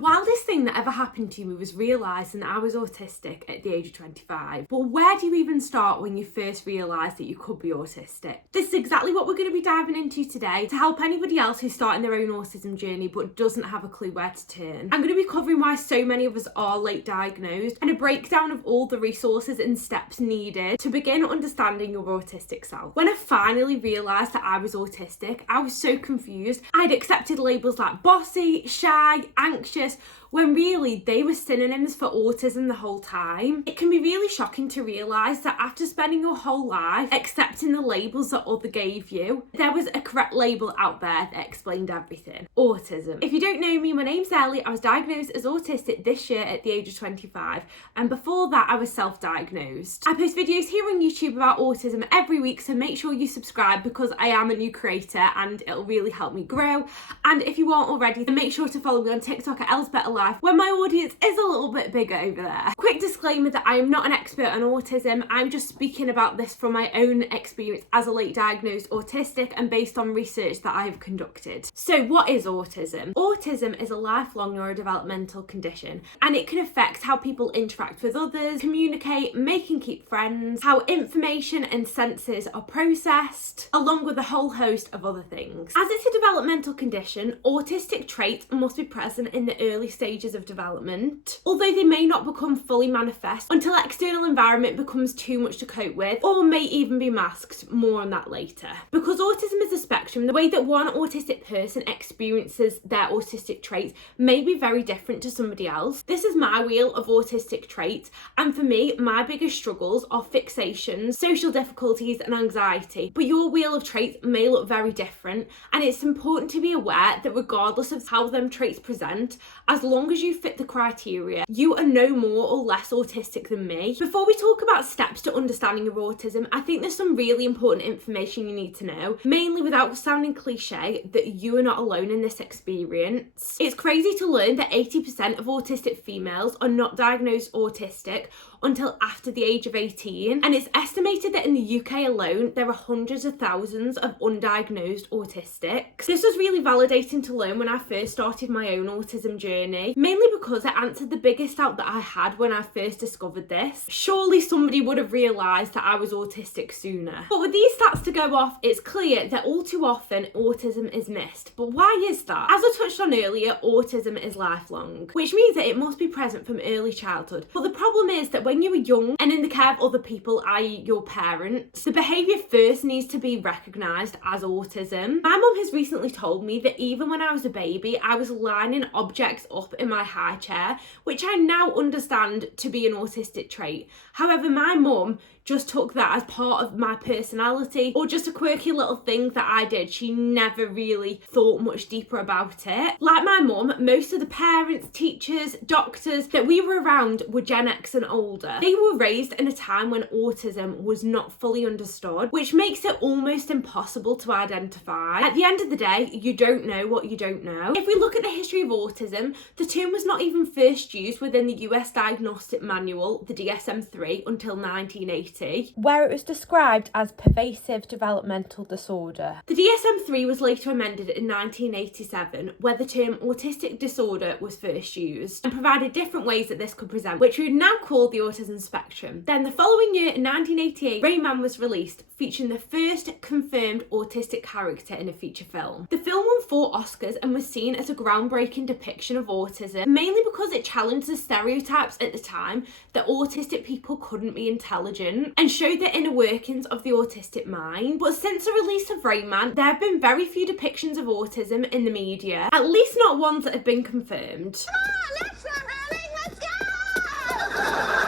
wildest thing that ever happened to me was realising that I was autistic at the age of 25. But where do you even start when you first realise that you could be autistic? This is exactly what we're going to be diving into today to help anybody else who's starting their own autism journey but doesn't have a clue where to turn. I'm going to be covering why so many of us are late diagnosed and a breakdown of all the resources and steps needed to begin understanding your autistic self. When I finally realised that I was autistic, I was so confused. I'd accepted labels like bossy, shy, anxious, when really they were synonyms for autism the whole time. It can be really shocking to realise that after spending your whole life accepting the labels that others gave you, there was a correct label out there that explained everything. Autism. If you don't know me, my name's Ellie. I was diagnosed as autistic this year at the age of 25, and before that I was self-diagnosed. I post videos here on YouTube about autism every week, so make sure you subscribe because I am a new creator and it'll really help me grow. And if you aren't already, then make sure to follow me on TikTok at Elle's Better Life, where my audience is a little bit bigger over there. Quick disclaimer that I am not an expert on autism. I'm just speaking about this from my own experience as a late diagnosed autistic and based on research that I have conducted. So what is autism? Autism is a lifelong neurodevelopmental condition, and it can affect how people interact with others, communicate, make and keep friends, how information and senses are processed, along with a whole host of other things. As it's a developmental condition, autistic traits must be present in the early stages of development, although they may not become fully manifest until external environment becomes too much to cope with, or may even be masked. More on that later. Because autism is a spectrum, the way that one autistic person experiences their autistic traits may be very different to somebody else. This is my wheel of autistic traits, and for me, my biggest struggles are fixations, social difficulties and anxiety. But your wheel of traits may look very different, and it's important to be aware that regardless of how them traits present, as long as you fit the criteria, you are no more or less autistic than me. Before we talk about steps to understanding your autism, I think there's some really important information you need to know, mainly without sounding cliche, that you are not alone in this experience. It's crazy to learn that 80% of autistic females are not diagnosed autistic until after the age of 18, and it's estimated that in the UK alone there are hundreds of thousands of undiagnosed autistics. This was really validating to learn when I first started my own autism journey, mainly because it answered the biggest doubt that I had when I first discovered this. Surely somebody would have realised that I was autistic sooner. But with these stats to go off, it's clear that all too often autism is missed. But why is that? As I touched on earlier, autism is lifelong, which means that it must be present from early childhood. But the problem is that when you are young and in the care of other people, i.e. your parents, the behaviour first needs to be recognised as autism. My mum has recently told me that even when I was a baby, I was lining objects up in my high chair, which I now understand to be an autistic trait. However, my mum just took that as part of my personality or just a quirky little thing that I did. She never really thought much deeper about it. Like my mum, most of the parents, teachers, doctors that we were around were Gen X and older. They were raised in a time when autism was not fully understood, which makes it almost impossible to identify. At the end of the day, you don't know what you don't know. If we look at the history of autism, the term was not even first used within the US Diagnostic Manual, the DSM-3, until 1980. Where it was described as pervasive developmental disorder. The DSM-3 was later amended in 1987, where the term autistic disorder was first used, and provided different ways that this could present, which we would now call the autism spectrum. Then the following year, in 1988, Rain Man was released, featuring the first confirmed autistic character in a feature film. The film won 4 Oscars and was seen as a groundbreaking depiction of autism, mainly because it challenged the stereotypes at the time that autistic people couldn't be intelligent and showed the inner workings of the autistic mind. But since the release of Rain Man, there have been very few depictions of autism in the media, at least not ones that have been confirmed. Come on, let's start running, let's go!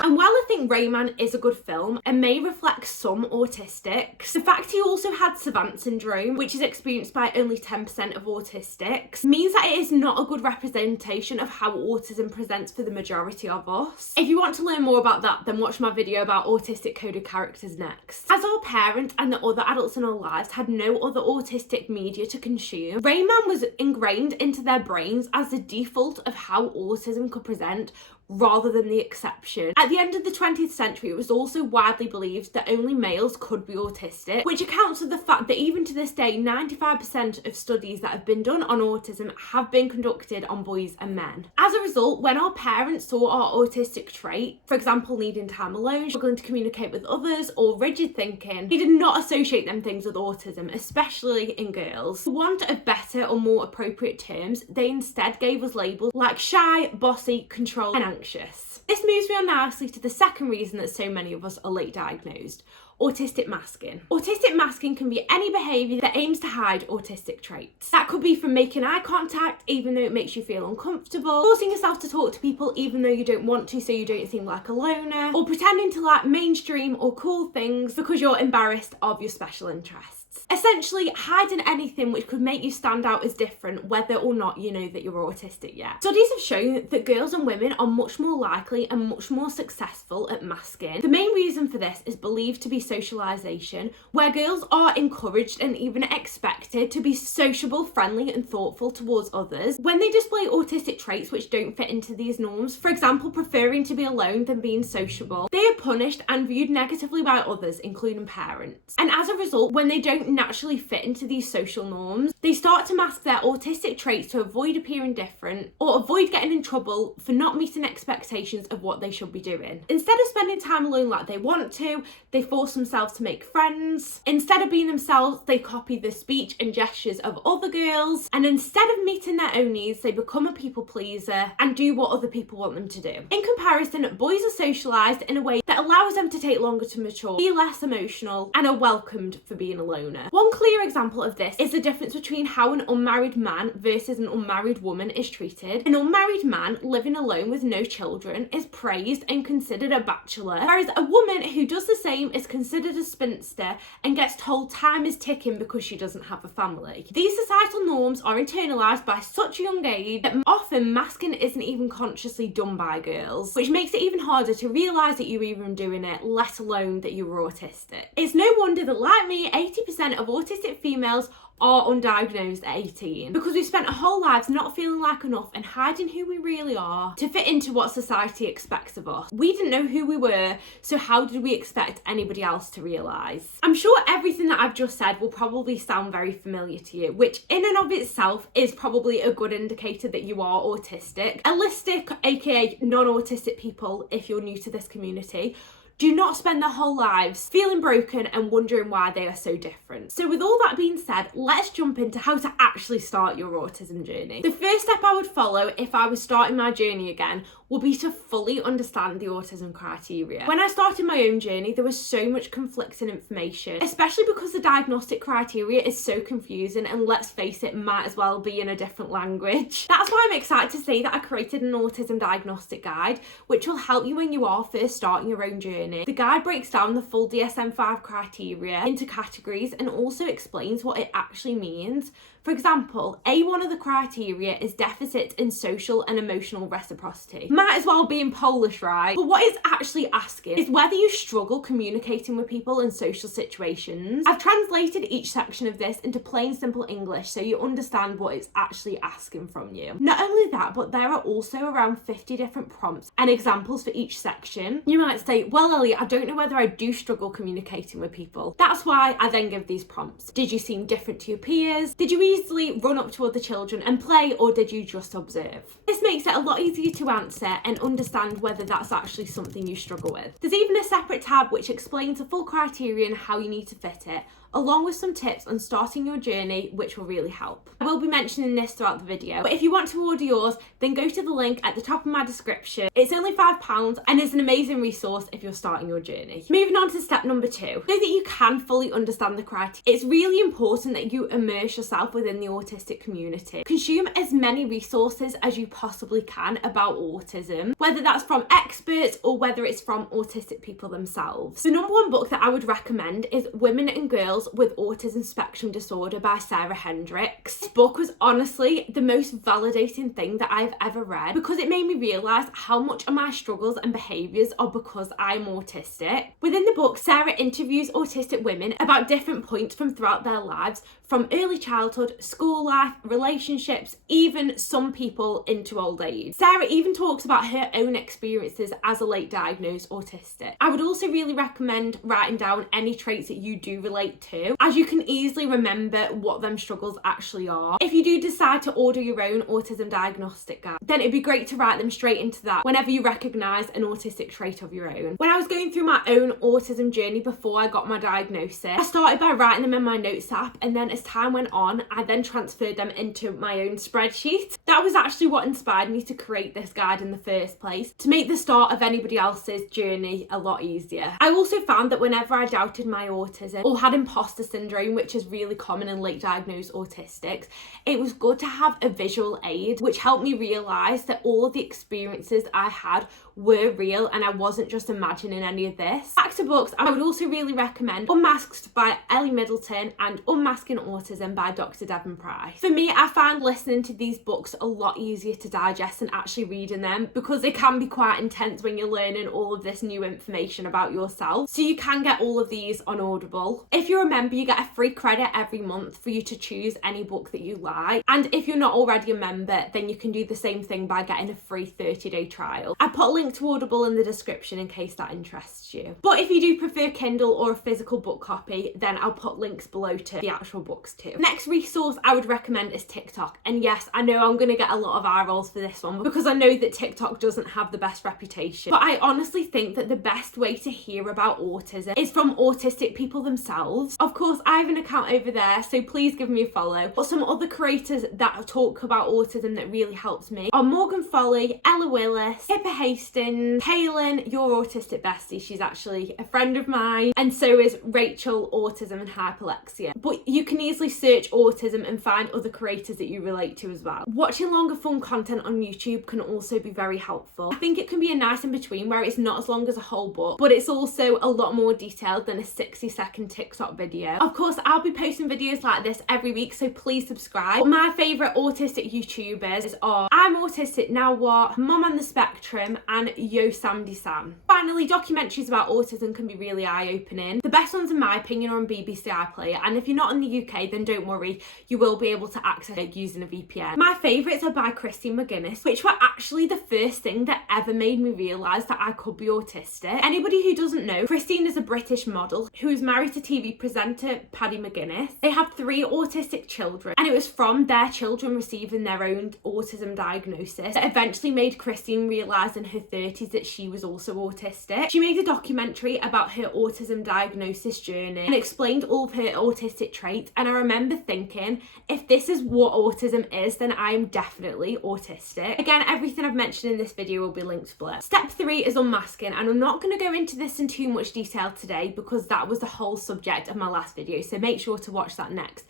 And while I think Rain Man is a good film and may reflect some autistics, the fact he also had savant syndrome, which is experienced by only 10% of autistics, means that it is not a good representation of how autism presents for the majority of us. If you want to learn more about that, then watch my video about autistic coded characters next. As our parent and the other adults in our lives had no other autistic media to consume, Rain Man was ingrained into their brains as the default of how autism could present, rather than the exception. At the end of the 20th century, it was also widely believed that only males could be autistic, which accounts for the fact that even to this day, 95% of studies that have been done on autism have been conducted on boys and men. As a result, when our parents saw our autistic trait, for example, needing time alone, struggling to communicate with others, or rigid thinking, they did not associate them things with autism, especially in girls. For want of better or more appropriate terms, they instead gave us labels like shy, bossy, controlled, and anxious. This moves me on nicely to the second reason that so many of us are late diagnosed: autistic masking. Autistic masking can be any behaviour that aims to hide autistic traits. That could be from making eye contact even though it makes you feel uncomfortable, forcing yourself to talk to people even though you don't want to so you don't seem like a loner, or pretending to like mainstream or cool things because you're embarrassed of your special interests. Essentially, hiding anything which could make you stand out as different, whether or not you know that you're autistic yet. Studies have shown that girls and women are much more likely and much more successful at masking. The main reason for this is believed to be socialisation, where girls are encouraged and even expected to be sociable, friendly and thoughtful towards others. When they display autistic traits which don't fit into these norms, for example, preferring to be alone than being sociable, they are punished and viewed negatively by others, including parents. And as a result, when they don't naturally fit into these social norms, they start to mask their autistic traits to avoid appearing different or avoid getting in trouble for not meeting expectations of what they should be doing. Instead of spending time alone like they want to, they force themselves to make friends. Instead of being themselves, they copy the speech and gestures of other girls. And instead of meeting their own needs, they become a people pleaser and do what other people want them to do. In comparison, boys are socialised in a way that allows them to take longer to mature, be less emotional, and are welcomed for being a loner. One clear example of this is the difference between how an unmarried man versus an unmarried woman is treated. An unmarried man living alone with no children is praised and considered a bachelor, whereas a woman who does the same is considered a spinster and gets told time is ticking because she doesn't have a family. These societal norms are internalised by such a young age that often masking isn't even consciously done by girls, which makes it even harder to realise that you're even doing it, let alone that you're autistic. It's no wonder that, like me, 80% of autistic females are undiagnosed at 18 because we've spent our whole lives not feeling like enough and hiding who we really are to fit into what society expects of us. We didn't know who we were, so how did we expect anybody else to realise? I'm sure everything that I've just said will probably sound very familiar to you, which in and of itself is probably a good indicator that you are autistic. Allistic, aka non-autistic people, if you're new to this community, do not spend their whole lives feeling broken and wondering why they are so different. So with all that being said, let's jump into how to actually start your autism journey. The first step I would follow if I was starting my journey again would be to fully understand the autism criteria. When I started my own journey, there was so much conflicting information, especially because the diagnostic criteria is so confusing and, let's face it, might as well be in a different language. That's why I'm excited to say that I created an autism diagnostic guide, which will help you when you are first starting your own journey. The guide breaks down the full DSM-5 criteria into categories and also explains what it actually means. For example, one of the criteria is deficit in social and emotional reciprocity. Might as well be in Polish, right? But what it's actually asking is whether you struggle communicating with people in social situations. I've translated each section of this into plain simple English so you understand what it's actually asking from you. Not only that, but there are also around 50 different prompts and examples for each section. You might say, well, Ellie, I don't know whether I do struggle communicating with people. That's why I then give these prompts. Did you seem different to your peers? Did you easily run up to other children and play, or did you just observe? This makes it a lot easier to answer and understand whether that's actually something you struggle with. There's even a separate tab which explains the full criteria and how you need to fit it, along with some tips on starting your journey, which will really help. I will be mentioning this throughout the video, but if you want to order yours, then go to the link at the top of my description. It's only £5 and is an amazing resource if you're starting your journey. Moving on to step number 2. So that you can fully understand the criteria, it's really important that you immerse yourself within the autistic community. Consume as many resources as you possibly can about autism, whether that's from experts or whether it's from autistic people themselves. The number one book that I would recommend is Women and Girls with Autism Spectrum Disorder by Sarah Hendricks. This book was honestly the most validating thing that I've ever read because it made me realise how much of my struggles and behaviours are because I'm autistic. Within the book, Sarah interviews autistic women about different points from throughout their lives, from early childhood, school life, relationships, even some people into old age. Sarah even talks about her own experiences as a late diagnosed autistic. I would also really recommend writing down any traits that you do relate to, as you can easily remember what them struggles actually are. If you do decide to order your own autism diagnostic guide, then it'd be great to write them straight into that whenever you recognise an autistic trait of your own. When I was going through my own autism journey before I got my diagnosis, I started by writing them in my notes app, and then as time went on, I then transferred them into my own spreadsheet. That was actually what inspired me to create this guide in the first place, to make the start of anybody else's journey a lot easier. I also found that whenever I doubted my autism or had imposter syndrome, which is really common in late diagnosed autistics, it was good to have a visual aid which helped me realise that all of the experiences I had were real and I wasn't just imagining any of this. Back to books, I would also really recommend Unmasked by Ellie Middleton and Unmasking Autism by Dr. Devon Price. For me, I find listening to these books a lot easier to digest than actually reading them, because it can be quite intense when you're learning all of this new information about yourself. So you can get all of these on Audible. If you're a member, you get a free credit every month for you to choose any book that you like. And if you're not already a member, then you can do the same thing by getting a free 30-day trial. I put a link to Audible in the description in case that interests you. But if you do prefer Kindle or a physical book copy, then I'll put links below to the actual books too. Next resource I would recommend is TikTok. And yes, I know I'm going to get a lot of eye rolls for this one because I know that TikTok doesn't have the best reputation. But I honestly think that the best way to hear about autism is from autistic people themselves. Of course, I have an account over there, so please give me a follow. But some other creators that talk about autism that really helps me are Morgan Foley, Ella Willis, Pippa Hastings, Kaylin, your autistic bestie. She's actually a friend of mine, and so is Rachel, Autism and Hyperlexia. But you can easily search autism and find other creators that you relate to as well. Watching longer form content on YouTube can also be very helpful. I think it can be a nice in between where it's not as long as a whole book, but it's also a lot more detailed than a 60-second TikTok video. Of course, I'll be posting videos like this every week, so please subscribe. But my favourite autistic YouTubers are I'm Autistic Now What, Mom on the Spectrum, and Yo Samdy Sam. Finally, documentaries about autism can be really eye-opening. The best ones in my opinion are on BBC iPlayer, and if you're not in the UK, then don't worry, you will be able to access it using a VPN. My favourites are by Christine McGuinness, which were actually the first thing that ever made me realise that I could be autistic. Anybody who doesn't know, Christine is a British model who is married to TV presenter Paddy McGuinness. They have 3 autistic children, and it was from their children receiving their own autism diagnosis that eventually made Christine realise in her 30s that she was also autistic. She made a documentary about her autism diagnosis journey and explained all of her autistic traits, and I remember thinking, if this is what autism is, then I am definitely autistic. Again, everything I've mentioned in this video will be linked below. Step 3 is unmasking, and I'm not going to go into this in too much detail today because that was the whole subject of my last video, so make sure to watch that next.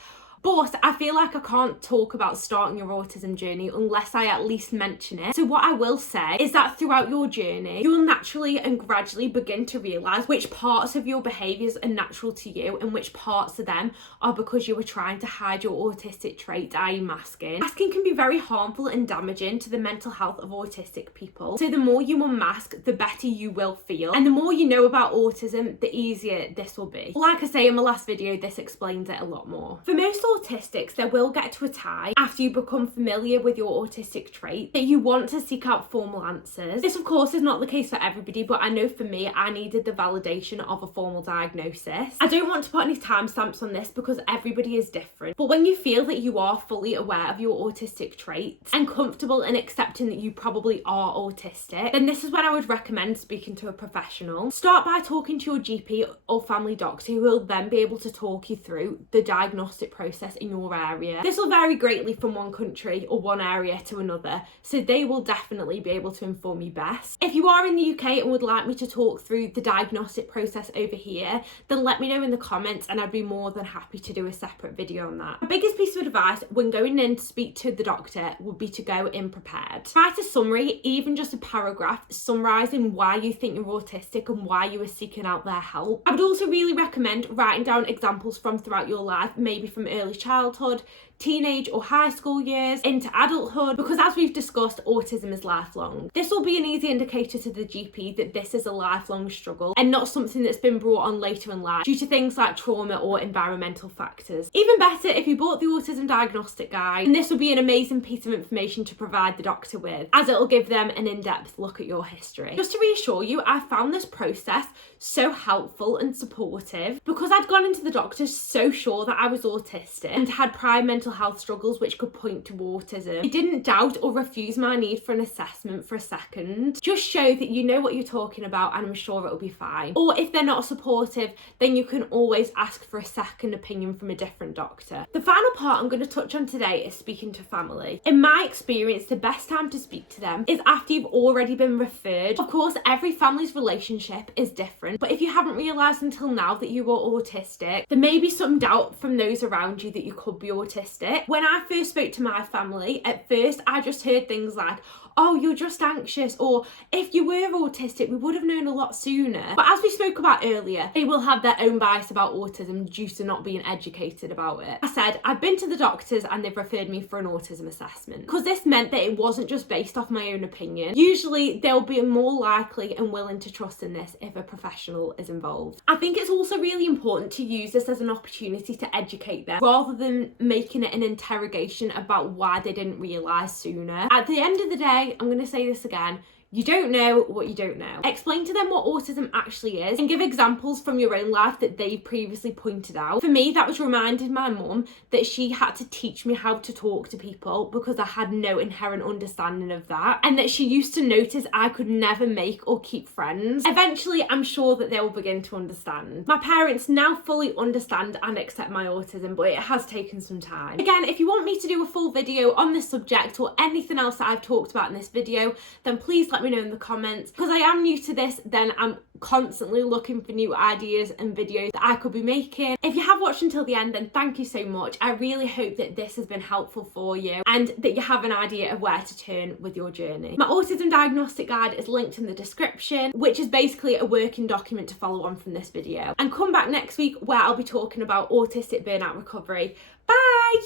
But I feel like I can't talk about starting your autism journey unless I at least mention it. So what I will say is that throughout your journey, you will naturally and gradually begin to realise which parts of your behaviours are natural to you and which parts of them are because you were trying to hide your autistic trait, i.e. masking. Masking can be very harmful and damaging to the mental health of autistic people. So the more you unmask, the better you will feel. And the more you know about autism, the easier this will be. Like I say in my last video, this explains it a lot more. For most autistics, there will get to a time after you become familiar with your autistic trait that you want to seek out formal answers. This of course is not the case for everybody, but I know for me, I needed the validation of a formal diagnosis. I don't want to put any timestamps on this because everybody is different, but when you feel that you are fully aware of your autistic traits and comfortable in accepting that you probably are autistic, then this is when I would recommend speaking to a professional. Start by talking to your GP or family doctor, who will then be able to talk you through the diagnostic process in your area. This will vary greatly from one country or one area to another, so they will definitely be able to inform you best. If you are in the UK and would like me to talk through the diagnostic process over here, then let me know in the comments and I'd be more than happy to do a separate video on that. My biggest piece of advice when going in to speak to the doctor would be to go in prepared. Write a summary, even just a paragraph, summarising why you think you're autistic and why you are seeking out their help. I would also really recommend writing down examples from throughout your life, maybe from early childhood, teenage or high school years into adulthood, because as we've discussed, autism is lifelong. This will be an easy indicator to the GP that this is a lifelong struggle and not something that's been brought on later in life due to things like trauma or environmental factors. Even better if you bought the Autism Diagnostic Guide, and this will be an amazing piece of information to provide the doctor with, as it'll give them an in-depth look at your history. Just to reassure you, I found this process so helpful and supportive because I'd gone into the doctor so sure that I was autistic and had prior mental health struggles which could point to autism. I didn't doubt or refuse my need for an assessment for a second. Just show that you know what you're talking about, and I'm sure it'll be fine. Or if they're not supportive, then you can always ask for a second opinion from a different doctor. The final part I'm going to touch on today is speaking to family. In my experience, the best time to speak to them is after you've already been referred. Of course, every family's relationship is different, but if you haven't realised until now that you are autistic, there may be some doubt from those around you that you could be autistic. When I first spoke to my family, at first I just heard things like, oh, you're just anxious, or if you were autistic, we would have known a lot sooner. But as we spoke about earlier, they will have their own bias about autism due to not being educated about it. I said, I've been to the doctors and they've referred me for an autism assessment, because this meant that it wasn't just based off my own opinion. Usually they'll be more likely and willing to trust in this if a professional is involved. I think it's also really important to use this as an opportunity to educate them rather than making it an interrogation about why they didn't realise sooner. At the end of the day, I'm going to say this again, you don't know what you don't know. Explain to them what autism actually is and give examples from your own life that they've previously pointed out. For me, that was reminding my mum that she had to teach me how to talk to people because I had no inherent understanding of that, and that she used to notice I could never make or keep friends. Eventually, I'm sure that they will begin to understand. My parents now fully understand and accept my autism, but it has taken some time. Again, if you want me to do a full video on this subject or anything else that I've talked about in this video, then please let me know in the comments. Because I am new to this, then I'm constantly looking for new ideas and videos that I could be making. If you have watched until the end, then thank you so much. I really hope that this has been helpful for you and that you have an idea of where to turn with your journey. My Autism Diagnostic Guide is linked in the description, which is basically a working document to follow on from this video. And come back next week where I'll be talking about autistic burnout recovery. Bye!